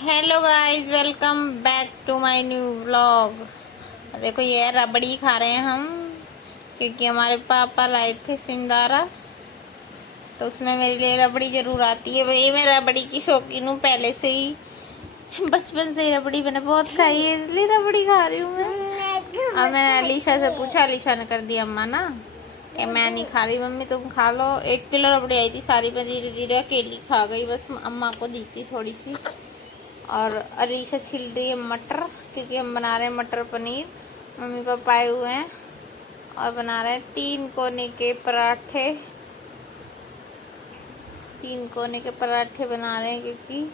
Hello guys, welcome back to my new vlog. देखो ये रबड़ी खा रहे हैं हम, क्योंकि हमारे पापा लाए थे सिंदारा, तो उसमें मेरे लिए रबड़ी ज़रूर आती है। वही मैं रबड़ी की शौकीन हूँ पहले से ही, बचपन से ही रबड़ी मैंने बहुत खाई है, इसलिए रबड़ी खा रही हूँ मैं। अब मैंने अलीशा से पूछा, अलीशा ने कर दिया मना कि मैं नहीं खा रही मम्मी, तुम खा लो। 1 किलो रबड़ी आई थी सारी, मैं धीरे धीरे अकेली खा गई, बस अम्मा को दी थी थोड़ी सी। और अलीशा छील रही है मटर, क्योंकि हम बना रहे हैं मटर पनीर। मम्मी पापा आए हुए हैं और बना रहे हैं 3 कोने के पराठे। 3 कोने के पराठे बना रहे हैं, क्योंकि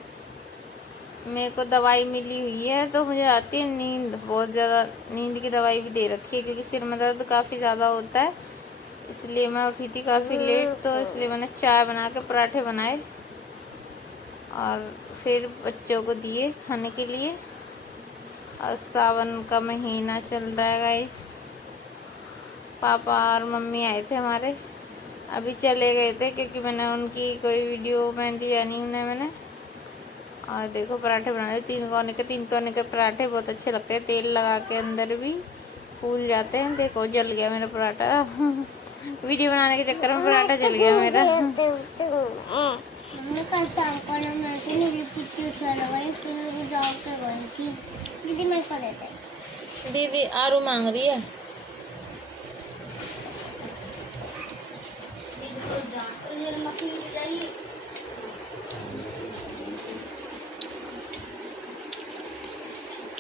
मेरे को दवाई मिली हुई है, तो मुझे आती है नींद बहुत ज़्यादा। नींद की दवाई भी दे रखी है, क्योंकि सिर में दर्द काफ़ी ज़्यादा होता है, इसलिए मैं उठी थी काफ़ी लेट, तो इसलिए मैंने चाय बना के पराठे बनाए और फिर बच्चों को दिए खाने के लिए। और सावन का महीना चल रहा है गाइस। पापा और मम्मी आए थे हमारे, अभी चले गए थे, क्योंकि मैंने उनकी कोई वीडियो में लिया नहीं उन्हें मैंने। और देखो पराठे बना रहे, 3 कोने के पराठे बहुत अच्छे लगते हैं, तेल लगा के अंदर भी फूल जाते हैं। देखो जल गया मेरा पराठा वीडियो बनाने के चक्कर में पराठा जल गया मेरा। कल शाम को ना मैं तो मुझे पिट्ठी उठा लगाई, फिर मेरे को जाओ के गई थी दीदी मेरे को देते। दीदी आरू मांग रही है।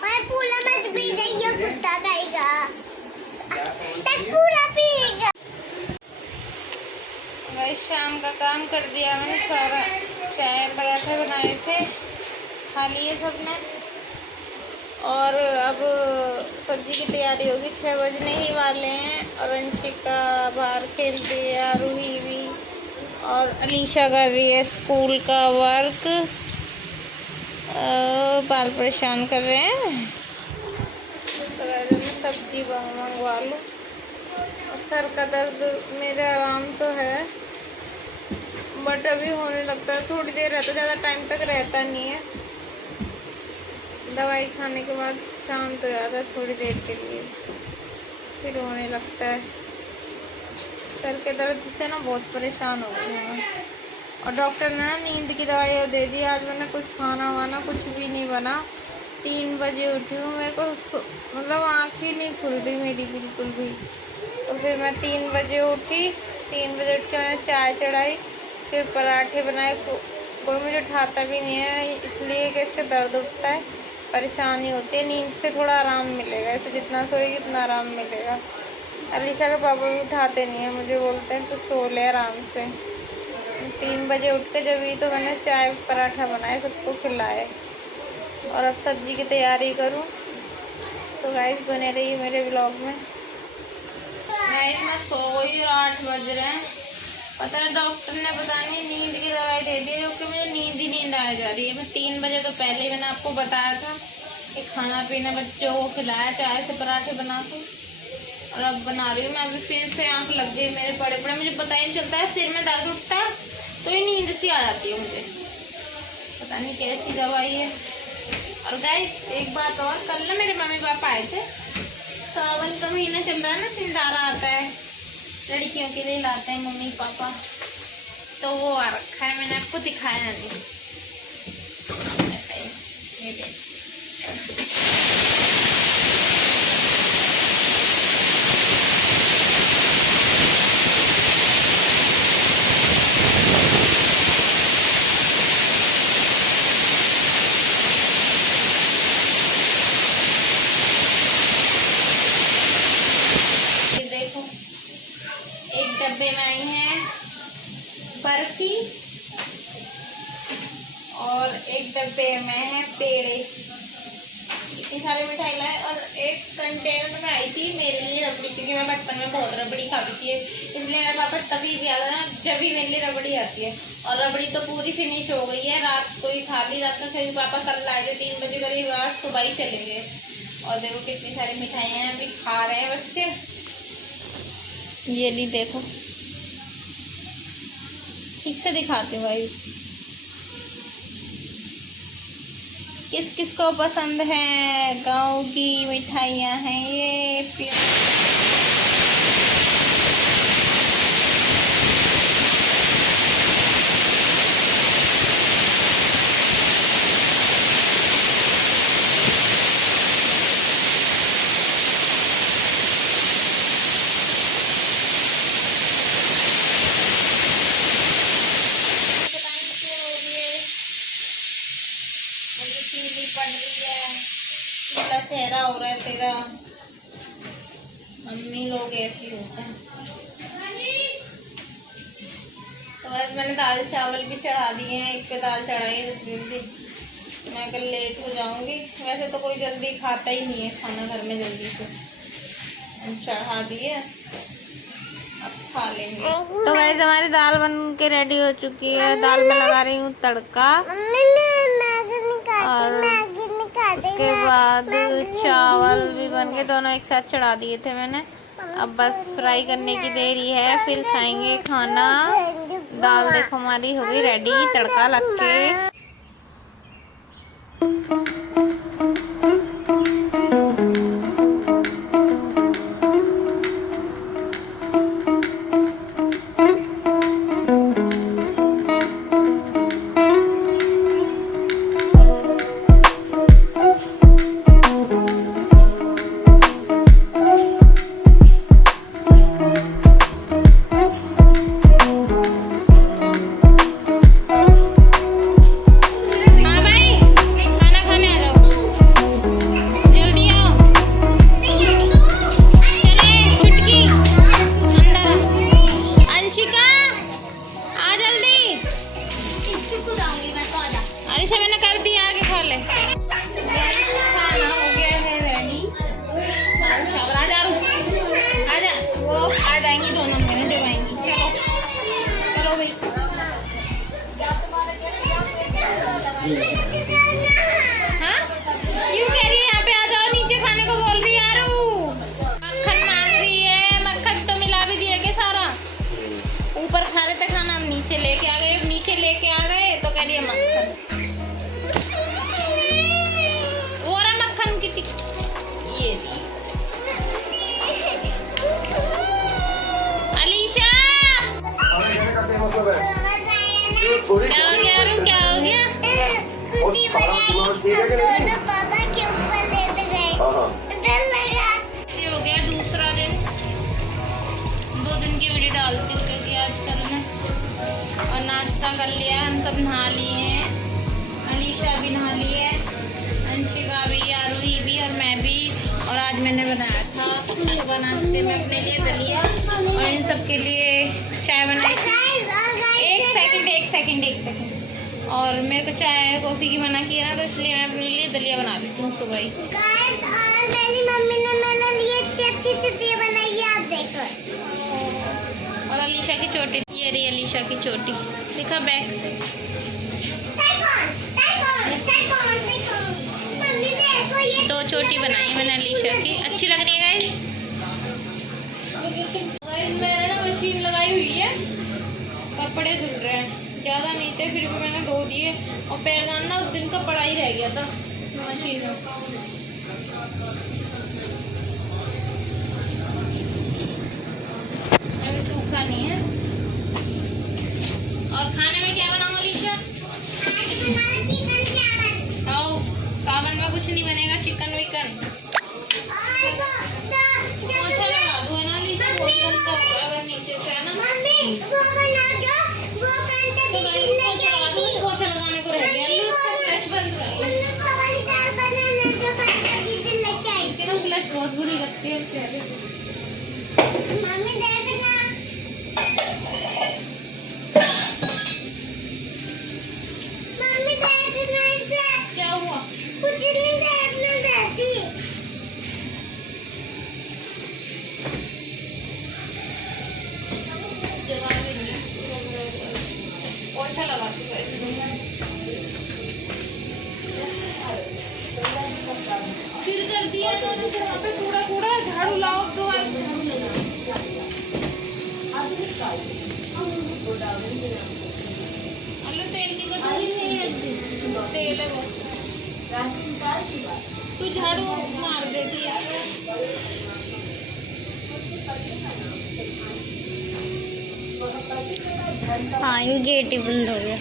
मैं पूरा मत पी रही है, कुत्ता खाएगा, तक पूरा पिएगा। गाइस शाम का काम कर दिया मैंने सारा। चाय पराठे बनाए थे, खा लिए सबने, और अब सब्जी की तैयारी होगी। 6 बजने ही वाले हैं, और अंशिका बाहर खेल रही है, रूही भी, और अलीशा कर रही है स्कूल का वर्क। बाल परेशान कर रहे हैं, तो मैं सब्जी मंगवा लूँ। और सर का दर्द मेरे आराम तो है, बट अभी होने लगता है, थोड़ी देर रहता, ज़्यादा टाइम तक रहता नहीं है। दवाई खाने के बाद शांत हो जाता है थोड़ी देर के लिए, फिर होने लगता है। सर के दर्द से ना बहुत परेशान हो गई हूँ मैं। और डॉक्टर ने ना नींद की दवाई दे दी। आज मैंने कुछ खाना वाना कुछ भी नहीं बना। 3 बजे उठी हूँ, मेरे को मतलब आँख ही नहीं खुल रही मेरी बिल्कुल भी। तो फिर मैं 3 बजे उठी, 3 बजे उठ के मैंने चाय चढ़ाई, फिर पराठे बनाए। कोई मुझे उठाता भी नहीं है, इसलिए कि इसके दर्द उठता है, परेशानी होती है। नींद से थोड़ा आराम मिलेगा, इसे जितना सोएगी उतना आराम मिलेगा। अलीशा के पापा भी उठाते नहीं है, मुझे बोलते हैं तो सो ले आराम से। 3 बजे उठ के जब ही तो मैंने चाय पराठा बनाए, सबको खिलाए, और अब सब्जी की तैयारी करूँ। तो गाइस बने रहिए मेरे ब्लॉग में। गाइस मैं सो गई और 8 बज रहे हैं। पता है डॉक्टर ने पता नहीं नींद की दवाई दे दी, जो कि मुझे नींद आ जा रही है। मैं 3 बजे तो पहले ही मैंने आपको बताया था कि खाना पीना बच्चों को खिलाया चाय से पराठे बना के, और अब बना रही हूँ मैं। अभी फिर से आँख लग गई मेरे पड़े पड़े, मुझे पता ही नहीं चलता है, सिर में दर्द उठता है तो ही नींद सी आ जाती है मुझे, पता नहीं कैसी दवाई है। और गाइस एक बात और, कल ना मेरे मम्मी पापा आए थे। सावन का महीना चल रहा है ना, सिंदारा आता है, लड़कियों के लिए लाते हैं मम्मी पापा, तो वो आ रखा है, मैंने आपको दिखाया नहीं। ये देखो एक डब्बे में आई है बर्फी, और एक डब्बे में है पेड़े। इतनी सारी मिठाई लाए, और एक कंटेनर में आई थी मेरे लिए रबड़ी, क्योंकि मैं बचपन में बहुत रबड़ी खाती थी, इसलिए मेरे पापा तभी भी आता ना जब भी मेरे लिए रबड़ी आती है। और रबड़ी तो पूरी फिनिश हो गई है, रात को ही खा ली। रात को फिर पापा कल लाए थे 3 बजे करीब, रात सुबह ही चले गए। और देखो कितनी सारी मिठाइयाँ हैं, अभी खा रहे हैं बच्चे। ये नहीं देखो, ठीक से दिखाती हूँ भाई। किस किस को पसंद है गाँव की मिठाइयाँ हैं ये। चेहरा हो रहा है तेरा, मम्मी लोग ऐसे होते हैं। तो आज मैंने दाल चावल भी चढ़ा दिए हैं, एक पे दाल चढ़ाई है जल्दी, मैं कल लेट हो जाऊंगी। वैसे तो कोई जल्दी खाता ही नहीं है खाना घर में जल्दी से, चढ़ा दिए अब खा लेंगे। तो गाइस हमारी दाल बन के रेडी हो चुकी है। दाल में लगा रही हूँ तड़का और उसके बाद चावल भी बन के दोनों एक साथ चढ़ा दिए थे मैंने। अब बस फ्राई करने की देरी है, फिर खाएंगे खाना। दाल देखो हमारी हो गई रेडी तड़का लग के। अलीशा मैंने कर दिया, आगे खा ले। खाना हो गया है रेडी। दाल चावल आजा वो आ जाएंगी दोनों, मैंने जब आएंगी। चलो चलो भाई। हाँ क्यों कह रही है यहाँ पे आ जाओ, नीचे खाने को बोल रही है यारू। मक्खन मांग रही है, मक्खन तो मिला भी दिया के सारा। ऊपर खा रहे थे खाना, हम नीचे लेके आ गए। नीचे लेके आ गए तो कह रही है मक्खन। ये अलीशा क्या हो गया? पापा के ऊपर लेते गए, डर लगा। ये हो गया दूसरा दिन, 2 दिन की वीडियो डालती हूँ क्योंकि आजकल मैं। और नाश्ता कर लिया, हम सब नहा लिए हैं। अलीशा भी नहा ली है, अंशिका भी, आरूही भी और मैं भी। और आज मैंने बनाया था सुबह नाश्ते में अपने लिए दलिया और इन सब के लिए चाय बनाई थी। एक सेकंड। और मेरे को चाय कॉफ़ी की मना किया ना, तो इसलिए मैं अपने लिए दलिया बना देती हूँ सुबह ही। और मेरी मम्मी ने मेरे लिए इतनी अच्छी चटनी बनाई है, आप देखो। और अलीशा की चोटी, ये रही अलीशा की चोटी, दिखा बैक से। दो चोटी बनाई है मैंने अलीशा की, अच्छी लग रही है गाइस। मैंने ना मशीन लगाई हुई है, कपड़े धुल रहे हैं, ज़्यादा नहीं थे फिर भी मैंने धो दिए। और पैरदान ना उस दिन का पड़ा ही रह गया था मशीन में। अभी सूखा नहीं है। और खाने में क्या बनाऊँ अलीशा? सावन में कुछ नहीं बनेगा, चिकन विकन। पोछा लगा दो ना लीजिए, बहुत गंदा हो रहा है अगर नीचे से, है ना। पोछा लगा दो, पोछा लगाने को रह गया। फ्लश बंद कर लो, इसके ना फ्लश बहुत बुरी लगती है चेहरे पे। क्या हुआ? कुछ नहीं देखना चाहती। पोछा लगाती है फिर कर दिया तो वहाँ पे कूड़ा झाड़ू लाओ, 2 बार झाड़ू लगा। आलू तेल की कटोरी नहीं है, तेल है वो। तू झाड़ू मार देती है। हाँ ये गेट ही बंद हो गया।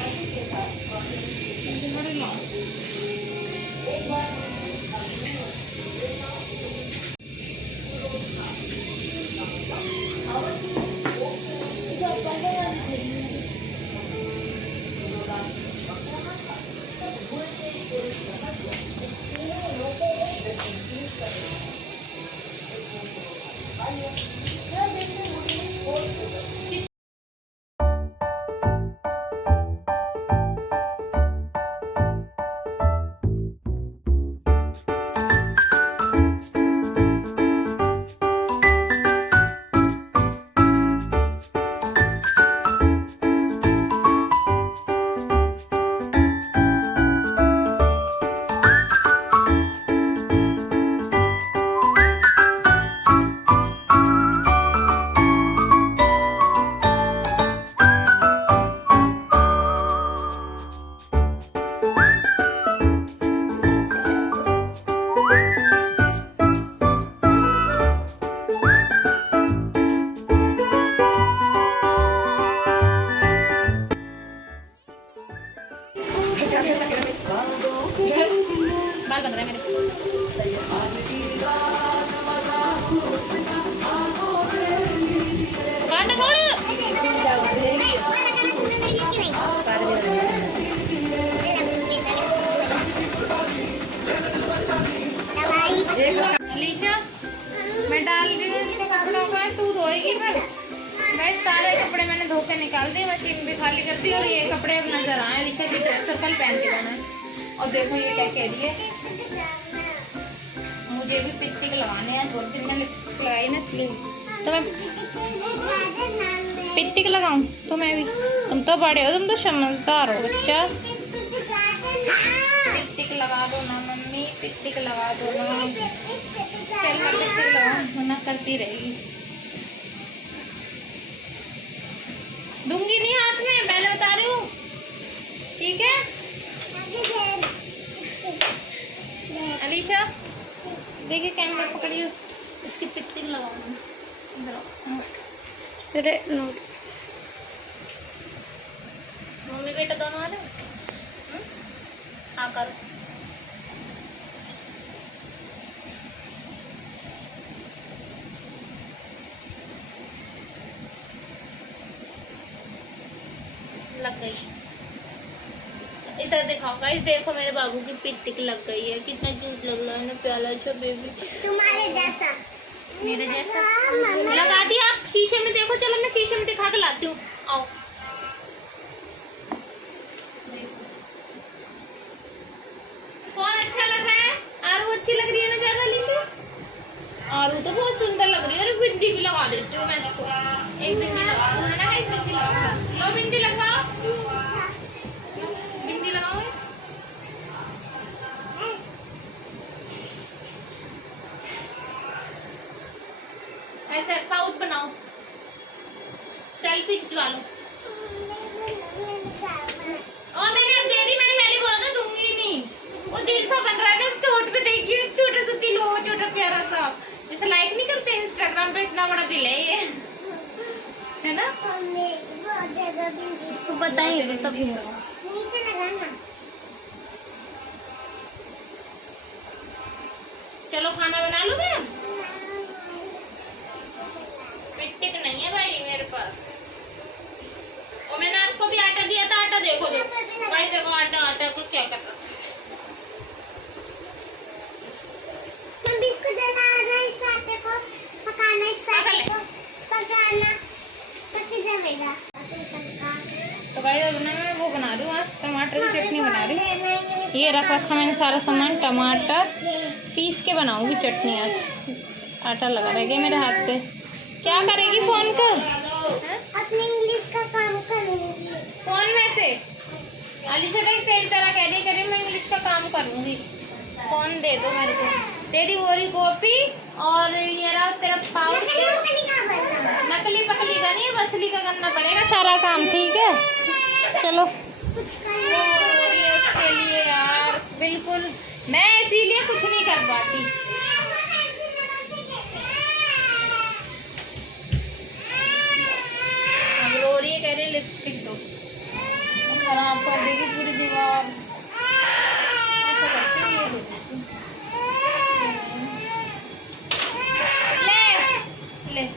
बाल बन रहा है मेरे। कांटा छोड़। अलीशा, मैं डाल रही हूँ इसके कपड़ों को, तू धोएगी फिर। गाइस सारे कपड़े मैंने धो के निकाल दिए, मशीन भी खाली कर दी और ये कपड़े अब नजर आए। अलीशा की ड्रेस कल पहन के जाना है। और देखो ये क्या कह रही है, मुझे भी पिस्टिक लगाने हैं। 2 दिन में लिपस्टिक लगाई ना इसलिए। तो मैं पिस्टिक लगाऊं तो मैं भी, तुम तो बड़े हो, तुम तो समझदार हो बच्चा। पिस्टिक लगा दो ना मम्मी, पिस्टिक लगा दो ना। चल मैं पिस्टिक लगाऊं, मना करती रहेगी। दूंगी नहीं हाथ में, पहले बता रही हूँ, ठीक है। अलीशा देखिए कैमरा पकड़िए, इसकी पिस्टिक लगाऊंगी। अरे नो, मम्मी बेटा दोनों आ रहे हैं? हाँ करो। लग गई। इधर दिखाओ गाइस, देखो मेरे बाबू की पिस्टिक लग गई है। कितना क्यूट लग रहा है ना, प्याला सा बेबी। तुम्हारे जैसा, मेरे जैसा लगा दिया। आप शीशे में देखो, चलो मैं शीशे में दिखा के लाती हूँ, आओ। कौन अच्छा लग रहा है? आरू अच्छी लग रही है ना ज्यादा अलीशा? आरू तो बहुत सुंदर लग रही है। अरे बिंदी भी लगा देती हूँ मैं इसको। एक बिंदी लगाओ ना, एक बिंदी लगाओ। लो बिंदी लगवाओ, बिंदी लगाओ। ऐसे पाउट बनाओ, सेल्फी खिंचवा लो। और मैंने अब दे दी, मैंने पहले बोला था दूंगी नहीं। वो दिल सा बन रहा है ना उसके होठ पे, देखिए एक छोटा सा दिल हो, छोटा प्यारा सा, जैसे लाइक नहीं करते इंस्टाग्राम पे, इतना बड़ा दिल है ये, है ना। इसको बताइए तभी नीचे लगाना। चलो खाना बना लो। मैं पिस्टिक नहीं है भाई मेरे पास। और मैंने आपको भी आटा दिया था, आटा देखो देखो भाई, देखो आटा, आटा को क्या कर रहा है। इसको जलाना, इस आटे को पकाना, इस आटे को पकाना, पक जाएगा। तो भाई अब मैं वो बना रही हूँ, आज टमाटर की चटनी बना रही हूँ। ये रख रखा मैंने सारा सामान, टमाटर पीस के बनाऊंगी चटनी आज। आटा लगा रह गया मेरे हाथ पे। क्या करेगी फोन कर? अपने इंग्लिश का काम करूंगी फोन में से। अलीशा देख तेरी तरह कह रही करी, मैं इंग्लिश का काम करूंगी। फोन दे दो मेरे को। तेरी ओरी कॉपी और ये रहा तेरा पाउच। नकली पकली का नहीं, असली का करना पड़ेगा सारा काम, ठीक है। चलो उसके लिए यार बिल बिल्कुल, मैं इसीलिए कुछ नहीं कर पाती। अब रो रही है, कह रही है लिपस्टिक दो, खराब कर देगी पूरी दीवार। ऐसा करती हूँ, ये दे देती हूँ। ले ले,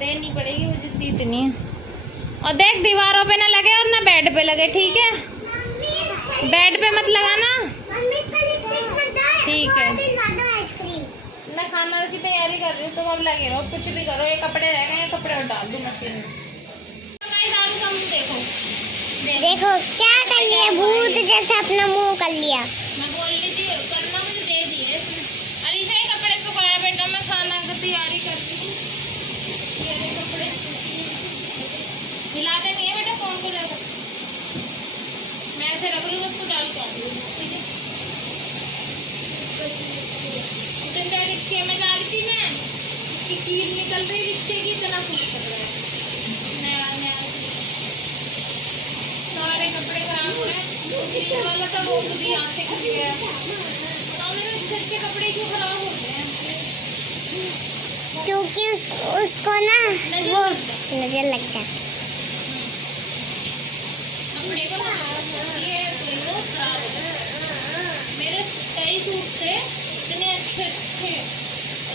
देनी पड़ेगी, वो जिद्दी इतनी है। और देख दीवारों पे ना लगे और ना बेड पे लगे, ठीक है? बेड पे मत लगाना, ठीक है? मैं खाना की तैयारी कर रही हूँ, तुम अब लगे रहो, कुछ भी करो। ये कपड़े रह गए, ये कपड़े और डाल दो मशीन में। देखो देखो क्या कर लिया, भूत जैसा अपना मुंह कर लिया। मैं बोल रही थी करना, मुझे दे दिए। अलीशा ये कपड़े सुखाया बेटा, मैं खाना की तैयारी कर रही हूँ। ये कपड़े हिलाते नहीं है बेटा, फोन को देखो। मैं ऐसे रख लूँ, बस तू डाल के आ रही हूँ, ठीक है? रिक्शे में जा रही थी मैं, उसकी कील निकल रही रिक्शे की, इतना फूल कर रहा है। नया नया सारे कपड़े खराब हो रहे हैं। ग्रीन वाला था वो खुद ही यहाँ से खस गया। बताओ मेरे घर के कपड़े क्यों खराब हो रहे हैं? क्योंकि उसको ना वो नजर लग जाता। कपड़े को ना ये देखो खराब हो गए। मेरे कई सूट थे इतने अच्छे थे,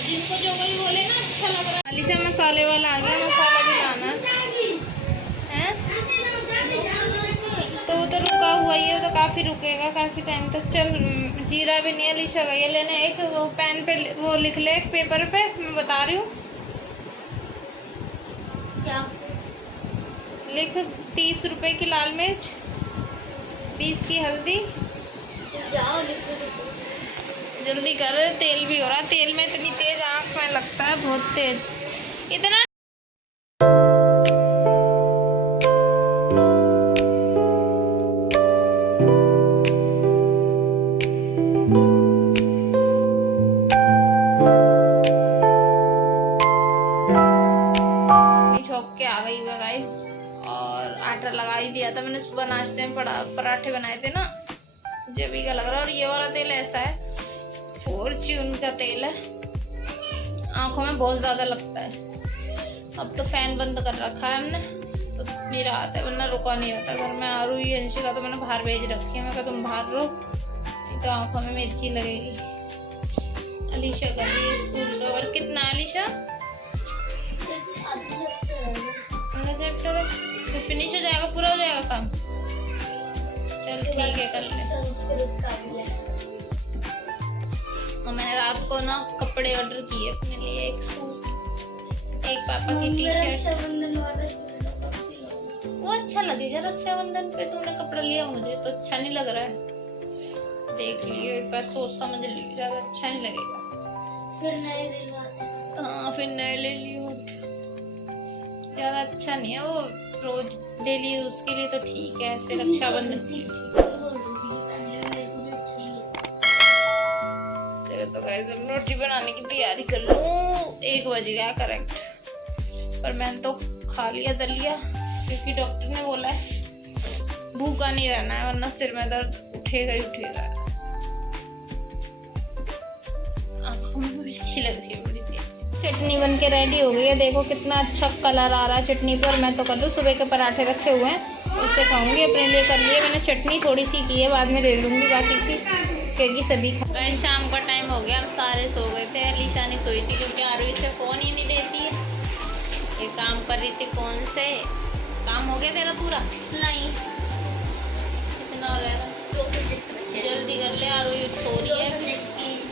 जिनको जो कोई बोले ना अच्छा लग रहा है। अलीशा मसाले वाला आ गया, मसाला भी लाना है। तो वो तो रुका हुआ ही है, वो तो काफ़ी रुकेगा काफ़ी टाइम तक। चल जीरा भी नहीं अलीशा का, ये लेने एक वो पेन पे वो लिख ले, एक पेपर पे, मैं बता रही हूँ। क्या लिख 30 रुपए की लाल मिर्च, 20 की हल्दी। जल्दी कर, तेल भी हो रहा। तेल में इतनी तेज आँख में लगता है, बहुत तेज इतना। शौक के आ गई मैं गाइस, और आटा लगा ही दिया था मैंने सुबह नाश्ते में। पराठे बनाए थे ना, जबी का लग रहा है। और ये वाला तेल ऐसा है, फॉर्च्यून का तेल है, आंखों में बहुत ज़्यादा लगता है। अब तो फैन बंद कर रखा है हमने, तो नहीं रहा था, वरना रुका नहीं रहता। घर में आरू ही अंशी का तो मैंने बाहर भेज रखी है। मैं कहा तुम बाहर रहो, नहीं तो आंखों में मिर्ची लगेगी। अलीशा कर रही है स्कूल का वर्क। कितना अलीशा? चैप्टर है तो फिनिश हो जाएगा, पूरा हो जाएगा काम। चल ठीक है, कर ले। और मैंने रात को ना कपड़े ऑर्डर किए अपने लिए, एक सूट, एक पापा की टी-शर्ट। वो अच्छा लगेगा रक्षाबंधन पे। तूने कपड़ा लिया, मुझे तो अच्छा नहीं लग रहा है। देख लियो एक बार, सोच समझ लियो, ज्यादा अच्छा नहीं लगेगा। फिर नए दिलवाते। हाँ फिर नए ले लियो, ज्यादा अच्छा नहीं है वो। रोज डेली यूज के लिए तो ठीक है, ऐसे रक्षाबंधन के लिए चलो। तो गाइस अब रोटी बनाने की तैयारी कर लूँ। 1 बज गया करेक्ट, पर मैंने तो खा लिया दलिया, क्योंकि डॉक्टर ने बोला है भूखा नहीं रहना है, वरना सिर में दर्द उठेगा ही उठेगा। आंखों में मिर्ची लग रही है बड़ी तेज। चटनी बन के रेडी हो गई है, देखो कितना अच्छा कलर आ रहा है चटनी पर। मैं तो कर लूँ, सुबह के पराठे रखे हुए हैं, उससे खाऊंगी। अपने लिए कर लिए मैंने चटनी, थोड़ी सी की है, बाद में ले लूँगी बाकी की, क्योंकि सभी खा। शाम का टाइम हो गया, हम सारे सो गए थे। अलीशा नहीं सोई थी, क्योंकि आरुई से फ़ोन ही नहीं देती है। ये काम कर रही थी फ़ोन से। काम हो गया तेरा पूरा? नहीं, कितना हो रहा है? 200 जल्दी कर ले, आरुई सो रही है,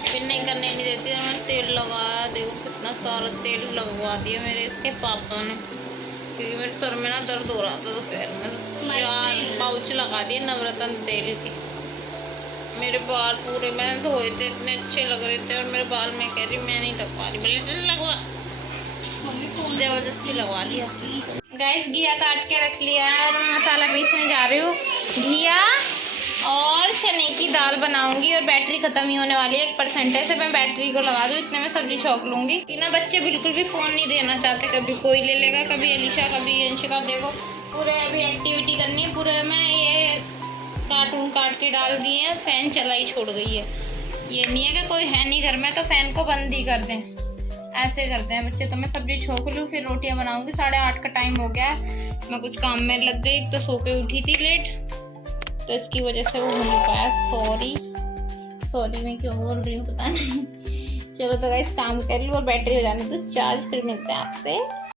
फिर नहीं करने नहीं देती। और मैंने तेल लगाया, देखो कितना सारा तेल लगवा दिया मेरे इसके पापा ने, क्योंकि मेरे सर में ना दर्द हो रहा था दोपहर में। यार पाउच लगा दिए नवरत्न तेल की। मेरे बाल पूरे मैंने धोए थे, इतने अच्छे लग रहे थे, और मेरे बाल में कह रही मैं नहीं लगवा रही, बोले चल लगवा। जबरदस्ती लगवा लिया। गैस घिया काट के रख लिया है, और मसाला पीसने जा रही हूँ। घिया और चने की दाल बनाऊंगी, और बैटरी खत्म ही होने वाली है, 1% है। से मैं बैटरी को लगा दूँ, इतने में सब्जी छौंक लूँगी। कि ना बच्चे बिल्कुल भी फ़ोन नहीं देना चाहते, कभी कोई ले लेगा, कभी अलीशा, कभी अंशिका। देखो पूरे अभी एक्टिविटी करनी है, पूरे में ये कार्टून काट के डाल दिए हैं, फैन चला ही छोड़ गई है। ये नहीं है कि कोई है नहीं घर में तो फैन को बंद ही कर दें, ऐसे करते हैं बच्चे। तो मैं सब्जी छोक लूँ, फिर रोटियां बनाऊंगी। 8:30 का टाइम हो गया, मैं कुछ काम में लग गई। एक तो सो के उठी थी लेट, तो इसकी वजह से वो हो नहीं पाया। सॉरी मैं क्यों बोल रही हूँ पता नहीं। चलो तो गाइस काम कर लूँ और बैटरी हो जाने दो चार्ज, फिर मिलते हैं आपसे।